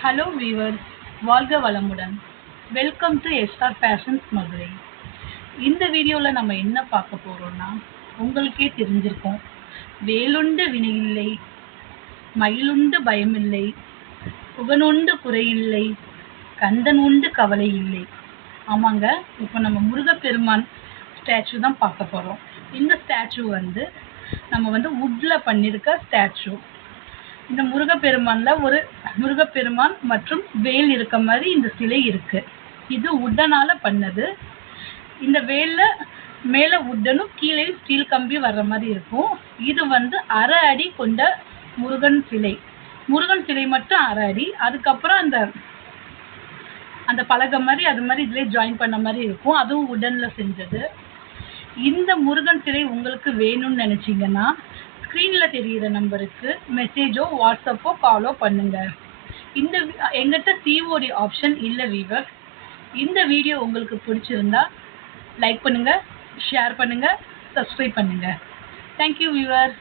Hello viewers வாழ்க வளமுடன். Welcome to SR Fashions Madurai இந்த வீடியோவில் நம்ம என்ன பார்க்க போகிறோம்னா உங்களுக்கே தெரிஞ்சிருக்கோம். வேலுண்டு வினையில்லை மயிலுண்டு பயமில்லை புகனுண்டு குறையில்லை கந்தன் உண்டு கவலை இல்லை. ஆமாங்க இப்போ நம்ம முருகப்பெருமான் ஸ்டாச்சு தான் பார்க்க போகிறோம் இந்த ஸ்டாச்சு வந்து நம்ம வந்து வுட்டில் பண்ணியிருக்க ஸ்டாச்சு. இந்த முருகப்பெருமான்ல ஒரு முருகப்பெருமான் மற்றும் வேல் இருக்க மாதிரி இந்த சிலை இருக்கு. இது உட்டனால பண்ணது. இந்த வேல்ல மேல உட்டனும் கீழே ஸ்டீல் கம்பி வர்ற மாதிரி இருக்கும். இது வந்து அரை அடி கொண்ட முருகன் சிலை. முருகன் சிலை மட்டும் அரை அடி. அதுக்கப்புறம் அந்த அந்த பலகை மாதிரி அது மாதிரி இதுலேயே ஜாயின் பண்ண மாதிரி இருக்கும். அதுவும் உடனில் செஞ்சது. இந்த முருகன் சிலை உங்களுக்கு வேணும்னு நினச்சிங்கன்னா ஸ்க்ரீனில் தெரிகிற நம்பருக்கு மெசேஜோ வாட்ஸ்அப்போ காலோ பண்ணுங்க. இந்த எங்கிட்ட சிஓடி ஆப்ஷன் இல்லை வீவர் இந்த வீடியோ உங்களுக்கு பிடிச்சிருந்தா லைக் பண்ணுங்கள் ஷேர் பண்ணுங்கள் சப்ஸ்கிரைப் பண்ணுங்கள் தேங்க்யூ வீவர்